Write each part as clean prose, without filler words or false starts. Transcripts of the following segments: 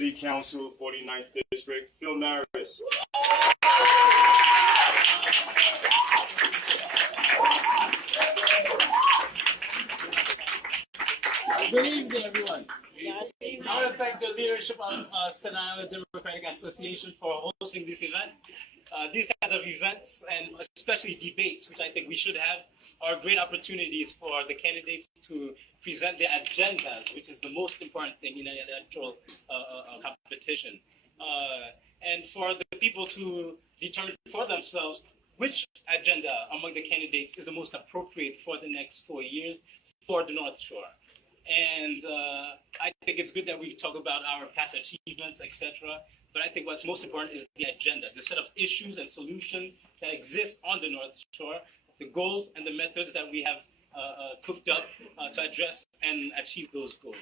City Council, 49th District, Phil Marius. Good evening, everyone. I want to thank the leadership of Staten Democratic Association for hosting this event. These kinds of events, and especially debates, which I think we should have, are great opportunities for the candidates to present their agendas, which is the most important thing in an electoral competition. And for the people to determine for themselves which agenda among the candidates is the most appropriate for the next 4 years for the North Shore. And I think it's good that we talk about our past achievements, etc. But I think what's most important is the agenda, the set of issues and solutions that exist on the North Shore, the goals and the methods that we have cooked up to address and achieve those goals.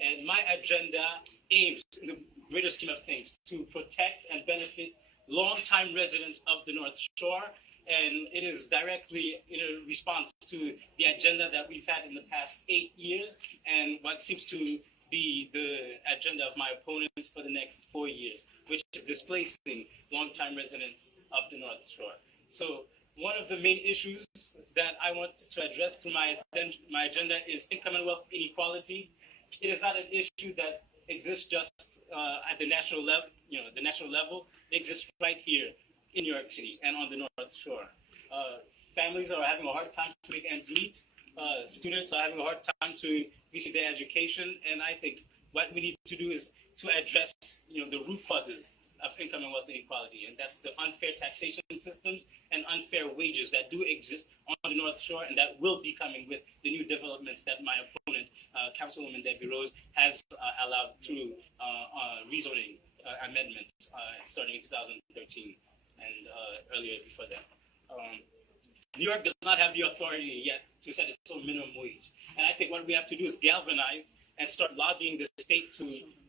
And my agenda aims, in the greater scheme of things, to protect and benefit longtime residents of the North Shore. And it is directly in a response to the agenda that we've had in the past 8 years and what seems to be the agenda of my opponents for the next 4 years, which is displacing longtime residents of the North Shore. So one of the main issues that I want to address through my agenda is income and wealth inequality. It is not an issue that exists just at the national level. The national level exists right here in New York City and on the North Shore. Families are having a hard time to make ends meet. Students are having a hard time to receive their education, and I think what we need to do is to address, the root causes of income and wealth inequality, and that's the unfair taxation systems and unfair wages that do exist on the North Shore, and that will be coming with the new developments that my opponent, Councilwoman Debbie Rose, has allowed through rezoning amendments starting in 2013 and earlier before that. New York does not have the authority yet to set its own minimum wage. And I think what we have to do is galvanize and start lobbying the state to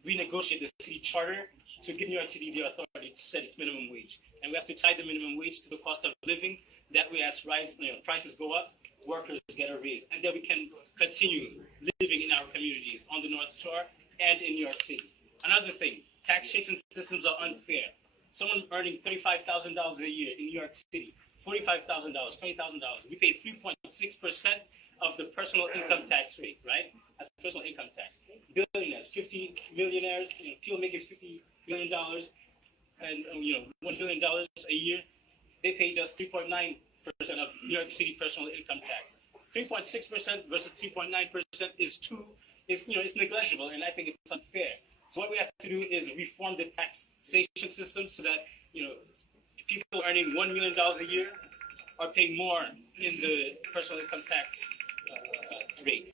renegotiate the city charter to give New York City the authority to set its minimum wage. And we have to tie the minimum wage to the cost of living. That way, as prices go up, workers get a raise. And then we can continue living in our communities on the North Shore and in New York City. Another thing, taxation systems are unfair. Someone earning $35,000 a year in New York City, $45,000, $20,000. We pay 3.6% of the personal income tax rate, right? That's personal income tax. Billionaires, 50 millionaires, people making $50 million and $1 billion a year, they pay just 3.9% of New York City personal income tax. 3.6% versus 3.9% is negligible, and I think it's unfair. So what we have to do is reform the taxation system so that people earning $1 million a year are paying more in the personal income tax rate.